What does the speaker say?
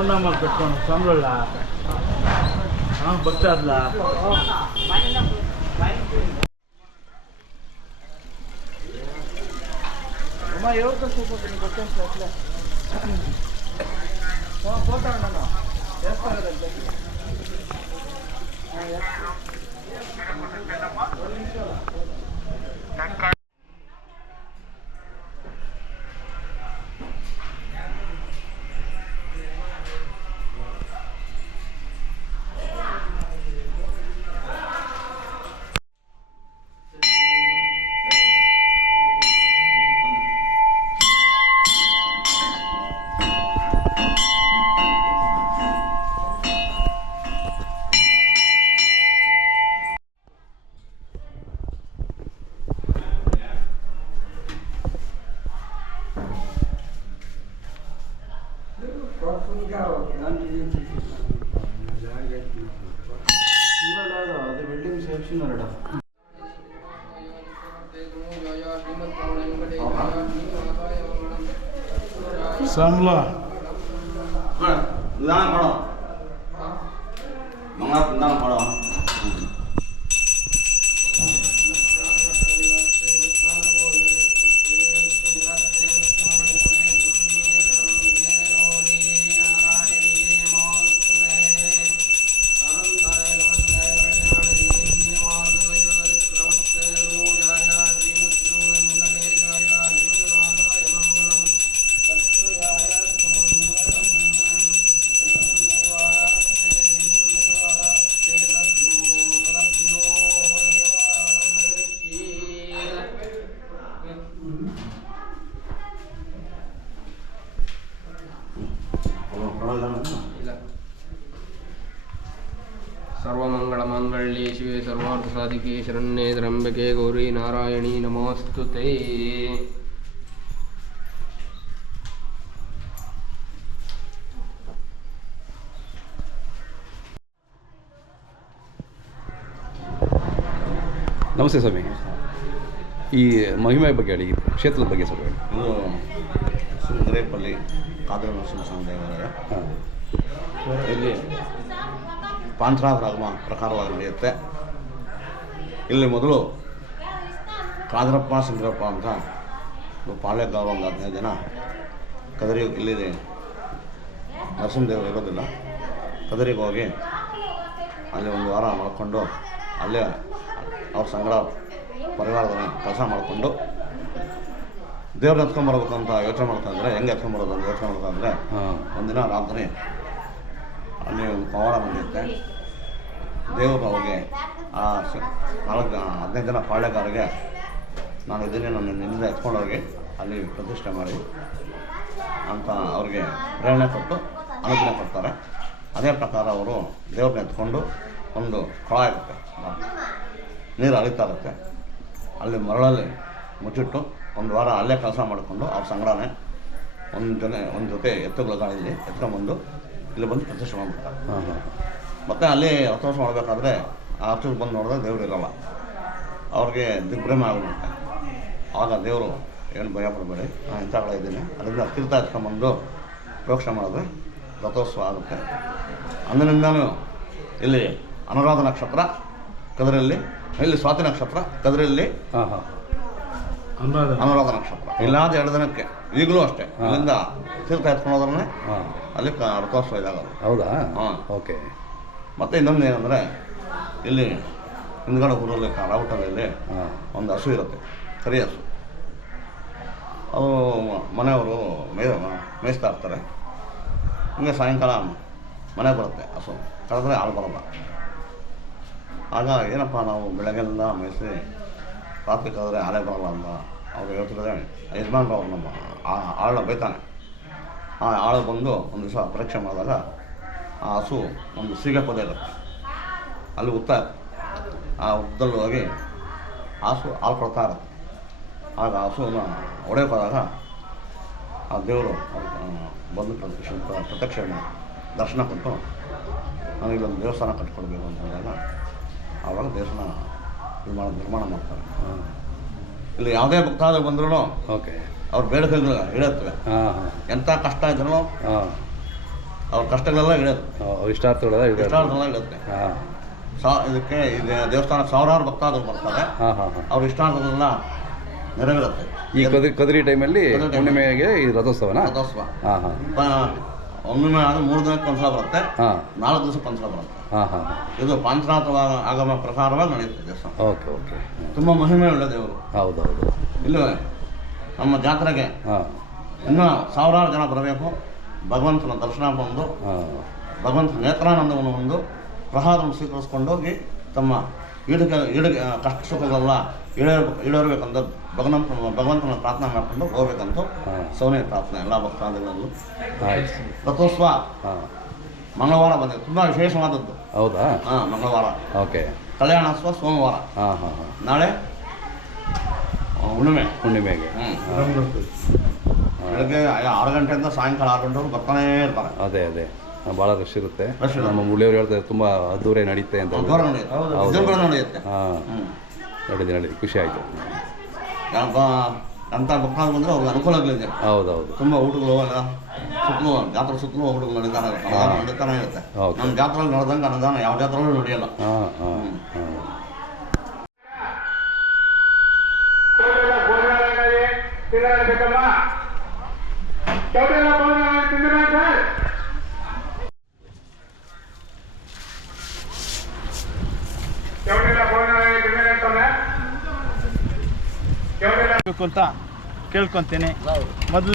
ಮೂರ್ನಾಮಲ್ ಕಟ್ಕೊಂಡು ಸಂಬಳ. ಹಾಂ ಭಕ್ತಾದ್ಲ ಅಮ್ಮ ಯಾವತ್ತ ನೀವು ಗೊತ್ತಾಗ್ತದೆ ಅಟ್ಲೆ ಹಾಂ ಫೋಟೋ ಅಣ್ಣ ಎಷ್ಟಾಗುತ್ತೆ ಹಾಂ அது வெல்டிங் செக்ஷன் வரடா சாம்லா. இதான் படம். படம். ಸರ್ವಮಂಗಳಮಾಂಗಳ್ಯೆ ಶಿವೆ ಸರ್ವಾರ್ಥಸಾಧಿಕೆ ಶರಣ್ಯೆ ದ್ರಂಬಕೆ ಗೌರಿ ನಾರಾಯಣಿ ನಮೋಸ್ತು ತೇ ನಮಸ್ತೆ ಸ್ವಾಮಿ. ಈ ಮಹಿಮೆ ಬಗ್ಗೆ ಹೇಳಿ ಕ್ಷೇತ್ರದ ಬಗ್ಗೆ ಸ್ವಲ್ಪ ಹೇಳಿ. ಇದು ಸುಂದರೇಪಲ್ಲಿ ಕಾದ್ರ ನರಸಿಂಹ ದೇವಾಲಯ. ಇಲ್ಲಿ ಪಾಂಚರಾಗಮ ಪ್ರಕಾರವಾಗಿ ನಡೆಯುತ್ತೆ. ಇಲ್ಲಿ ಮೊದಲು ಕಾದರಪ್ಪ ಸಿಂಗರಪ್ಪ ಅಂತ ಪಾಳ್ಯಗಾರ ಒಂದು ಹದಿನೈದು ಜನ ಕದರಿ ಇಲ್ಲಿ ನರಸಿಂಹದೇವರು ಇರೋದಿಲ್ಲ. ಕದರಿಗೆ ಹೋಗಿ ಅಲ್ಲಿ ಒಂದು ವಾರ ಮಾಡಿಕೊಂಡು ಅಲ್ಲೇ ಅವ್ರ ಸಂಗಡ ಪರಿವಾರದ ಕೆಲಸ ಮಾಡಿಕೊಂಡು ದೇವ್ರನ್ನ ಎತ್ಕೊಂಬರ್ಬೇಕಂತ ಯೋಚನೆ ಮಾಡ್ತಾ ಇದ್ರೆ ಹೆಂಗೆ ಎತ್ಕೊಂಬರೋದು ಅಂತ ಯೋಚನೆ ಮಾಡ್ತಾ ಇದ್ರೆ ಹಾಂ. ಒಂದಿನ ರಾತ್ರಿ ಅಲ್ಲಿ ಒಂದು ಪವಾಡ ಬಂದಿರುತ್ತೆ. ದೇವರು ಆ ನಾಲ್ಕು ಹದಿನೈದು ಜನ ಪಾಳ್ಯಗಾರರಿಗೆ ನಾನು ಇದನ್ನೇ ನನ್ನ ನಿಂದ ಎತ್ಕೊಂಡೋಗಿ ಅಲ್ಲಿ ಪ್ರತಿಷ್ಠೆ ಮಾಡಿ ಅಂತ ಅವ್ರಿಗೆ ಪ್ರೇರಣೆ ಕೊಟ್ಟು ಅನುಗ್ರಹ ಕೊಡ್ತಾರೆ. ಅದೇ ಪ್ರಕಾರ ಅವರು ದೇವ್ರನ್ನ ಎತ್ಕೊಂಡು ಒಂದು ಕೊಳ ಇರುತ್ತೆ. ನೀರು ಹರಿತಾ ಇರುತ್ತೆ. ಅಲ್ಲಿ ಮರಳಲ್ಲಿ ಮುಚ್ಚಿಟ್ಟು ಒಂದು ವಾರ ಅಲ್ಲೇ ಕೆಲಸ ಮಾಡಿಕೊಂಡು ಅವ್ರ ಸಂಗಡನೆ ಒಂದು ಜನ ಒಂದು ಜೊತೆ ಎತ್ತುಗಳ ಗಾಳಿಯಲ್ಲಿ ಎತ್ಕೊಂಡ್ಬಂದು ಇಲ್ಲಿ ಬಂದು ಪ್ರತಿಷ್ಠೆ ಮಾಡ್ಬಿಡ್ತಾರೆ ಹಾಂ ಹಾಂ. ಮತ್ತು ಅಲ್ಲಿ ರಥೋತ್ಸವ ಮಾಡಬೇಕಾದ್ರೆ ಆ ಬಂದು ನೋಡಿದ್ರೆ ದೇವರು ಇರಲ್ಲ. ಅವ್ರಿಗೆ ದಿಗ್ಭ್ರಮೆ ಆಗಿಬಿಡುತ್ತೆ. ಆಗ ದೇವರು ಏನು ಭಯ ಪಡಬೇಡಿ ನಾನು ಇಂಥ ಕಡೆ ಇದ್ದೀನಿ. ಅದರಿಂದ ತೀರ್ಥ ಬಂದು ಪ್ರೋಕ್ಷಣೆ ಮಾಡಿದ್ರೆ ರಥೋತ್ಸವ ಆಗುತ್ತೆ. ಅಂದಿನಿಂದನೂ ಇಲ್ಲಿ ಅನುರಾಧ ನಕ್ಷತ್ರ ಕದರಲ್ಲಿ ಇಲ್ಲಿ ಸ್ವಾತಿ ನಕ್ಷತ್ರ ಕದರಲ್ಲಿ ಹಾಂ ಹಾಂ. ಅನುರಾಧ. ನಕ್ಷತ್ರ. ಇಲ್ಲಾದ ಎರಡು ದಿನಕ್ಕೆ. ಈಗಲೂ ಅಷ್ಟೇ. ಅಲ್ಲಿಂದ ತೀರ್ಥ ಎತ್ಕೊಂಡೋದ್ರೆ ಹಾಂ. ಅಲ್ಲಿ ರಥೋತ್ಸವ ಇದಾಗೋದು. ಹೌದಾ? ಹಾಂ. ಓಕೆ. ಮತ್ತು ಇನ್ನೊಂದು ಏನಂದರೆ ಇಲ್ಲಿ ಹಿಂದ್ಗಡೆ ಊರಲ್ಲಿ ರಾವುಟದಲ್ಲಿ ಹಾಂ. ಒಂದು ಹಸು ಇರುತ್ತೆ. ಕರಿ ಹಸು. ಅದು ಮನೆಯವರು ಮೇ ಮೇಯಿಸ್ತಾ ಇರ್ತಾರೆ. ಹಿಂಗೆ ಸಾಯಂಕಾಲ ಮನೆ ಬರುತ್ತೆ ಹಸು. ಕಳೆದ್ರೆ ಹಾಲು ಬರಲ್ಲ. ಆಗ ಏನಪ್ಪ ನಾವು ಬೆಳಗ್ಗೆಲ್ಲ ಮೇಯಿಸಿ ರಾತ್ರಿ ಆದರೆ ಹಳೆ ಬರಲ್ಲ ಅಂತ ಅವ್ರು ಹೇಳ್ತಿದ್ರೆ ಯಜಮಾನ್ರು ಅವ್ರು ನಮ್ಮ ಆ ಆಳನ್ನ ಬೈತಾನೆ. ಆ ಆಳ ಬಂದು ಒಂದು ದಿವಸ ಪರೀಕ್ಷೆ ಮಾಡಿದಾಗ ಆ ಹಸು ಒಂದು ಸೀಗೆ ಪದ ಇರುತ್ತೆ. ಅಲ್ಲಿ ಉತ್ತ ಆ ಉದ್ದಲ್ಲಿ ಹೋಗಿ ಹಸು ಹಾಲು ಕೊಡ್ತಾ ಇರುತ್ತೆ. ಆಗ ಹಸುವನ್ನ ಹೊಡೆಯೋಕೆ ಹೋದಾಗ ಆ ದೇವರು ಬಂದು ಪ್ರತ್ಯಕ್ಷ ಪ್ರತ್ಯಕ್ಷ ದರ್ಶನ ಕೊಟ್ಟು ನನಗಿಲ್ಲೊಂದು ದೇವಸ್ಥಾನ ಕಟ್ಕೊಡ್ಬೇಕು ಅಂತ ಹೇಳಿದಾಗ ಆವಾಗ ದೇವಸ್ಥಾನ ನಿರ್ಮಾಣ ನಿರ್ಮಾಣ ಮಾಡ್ತಾರೆ. ಇಲ್ಲಿ ಯಾವುದೇ ಭಕ್ತಾದರು ಬಂದ್ರೂ ಓಕೆ. ಅವ್ರು ಬೇಡಿಕೆಗಳು ಹಾಂ ಎಂಥ ಕಷ್ಟ ಇದ್ರೂ ಹಾಂ. ಅವ್ರ ಕಷ್ಟಗಳೆಲ್ಲ ಇಡತ್ತೆ ಇಷ್ಟಾರ್ಥಗಳೆಲ್ಲ ಇದೆ ಇಷ್ಟಾರ್ಥಗಳೆಲ್ಲ ಇಳುತ್ತೆ ಹಾಂ. ಸಾ ಇದಕ್ಕೆ ಇದು ದೇವಸ್ಥಾನ ಸಾವಿರಾರು ಭಕ್ತಾದರು ಬರ್ತಾರೆ. ಹಾಂ ಹಾಂ ಹಾಂ. ಅವ್ರ ಇಷ್ಟಾರ್ಥಗಳೆಲ್ಲ ನೆರವೇರುತ್ತೆ. ಈ ಕದ್ರಿ ಕದ್ರಿ ಟೈಮಲ್ಲಿ ಹುಣ್ಣಿಮೆಗೆ ಈ ರಥೋತ್ಸವನ? ರಥೋತ್ಸವ. ಹಾಂ ಹಾಂ. ಹುಣ್ಣಿಮೆ ಆದರೆ ಮೂರು ದಿನಕ್ಕೆ ಒಂದ್ಸಲ ಬರುತ್ತೆ. ಹಾಂ. ನಾಲ್ಕು ದಿವಸಕ್ಕೆ ಒಂದ್ಸಲ ಬರುತ್ತೆ. ಹಾಂ ಹಾಂ ಇದು ಪಾಂಚನಾಥ ಆಗಮ ಪ್ರಕಾರವಾಗಿ ನಡೆಯುತ್ತೆ ದೇವಸ್ಥಾನ ಓಕೆ ಓಕೆ. ತುಂಬ ಮಹಿಮೆ ಉಳ್ಳ ದೇವರು ಹೌದು ಹೌದು ಇಲ್ಲವೇ? ನಮ್ಮ ಜಾತ್ರೆಗೆ ಹಾಂ. ಇನ್ನೂ ಸಾವಿರಾರು ಜನ ಬರಬೇಕು. ಭಗವಂತನ ದರ್ಶನ ಬಂದು ಭಗವಂತ ಭಗವಂತನ ನೇತ್ರಾನಂದವನ್ನು ಹೊಂದು ಪ್ರಸಾದವನ್ನು ಸ್ವೀಕರಿಸ್ಕೊಂಡೋಗಿ ತಮ್ಮ ಈಡಿಗೆ ಈಡಿಗೆ ಕಷ್ಟ ಸುಖಗಳೆಲ್ಲ ಈಡೇ ಈಡೇರಬೇಕಂತ ಭಗವಂತ ಭಗವಂತನ ಪ್ರಾರ್ಥನೆ ಮಾಡಿಕೊಂಡು ಹೋಗ್ಬೇಕಂತ ಸೌನೇ ಪ್ರಾರ್ಥನೆ ಎಲ್ಲ ಭಕ್ತಾದಿಗಳಲ್ಲೂ. ರಥೋತ್ಸವ ಹಾಂ. ಮಂಗಳವಾರ ಬಂದಿದೆ. ತುಂಬ ವಿಶೇಷವಾದದ್ದು. ಹೌದಾ? ಹಾಂ ಮಂಗಳವಾರ. ಓಕೆ. ಕಲ್ಯಾಣ ಕಲ್ಯಾಣೋತ್ಸವ ಸೋಮವಾರ. ಹಾಂ ಹಾಂ ಹಾಂ. ನಾಳೆ ಹುಣ್ಣಿಮೆ. ಹುಣ್ಣಿಮೆಗೆ. ಬೆಳಗ್ಗೆ ಆರು ಗಂಟೆಯಿಂದ ಸಾಯಂಕಾಲ ಆರು ಗಂಟೆವರೆಗೂ ಬರ್ತಾನೇ ಇರ್ತಾರೆ. ಅದೇ ಅದೇ. ಭಾಳ ರಶ್ ಇರುತ್ತೆ. ನಮ್ಮ ಮುಳ್ಳಿಯವ್ರು ಹೇಳ್ತಾರೆ ತುಂಬ ಅದ್ದೂರಿ ನಡೀತೆ ಅಂತ ನಡೆಯುತ್ತೆ. ನಡೆಯುತ್ತೆ. ಹಾಂ. ನಡೀಲಿ ನಡೀಲಿ. ಖುಷಿ ಆಯಿತು. ಯಾಕ ಅಂಥ ಬಂದ್ರೆ ಬಂದರೆ ಅವ್ರಿಗೆ ಅನುಕೂಲ ಆಗಲಿದೆ ಹೌದು ತುಂಬ ಊಟಗಳು ಅಲ್ಲ ಸುತ್ತಲೂ ಜಾತ್ರೆ ಸುತ್ತಲೂ ಊಟಗಳು ನಡೀತಾನೆ ಇರುತ್ತೆ. ಅನುದಾನ ನಡೀತಾನೆ ಇರುತ್ತೆ. ನಮ್ಮ ಜಾತ್ರೆ ನಡೆದಂಗೆ ಅನುದಾನ ಯಾವ ಜಾತ್ರೆಯಲ್ಲೂ ನಡೆಯಲ್ಲ. ಹಾಂ ಅಂತ ಕೇಳ್ಕೊಂತೀನಿ. ಮೊದಲು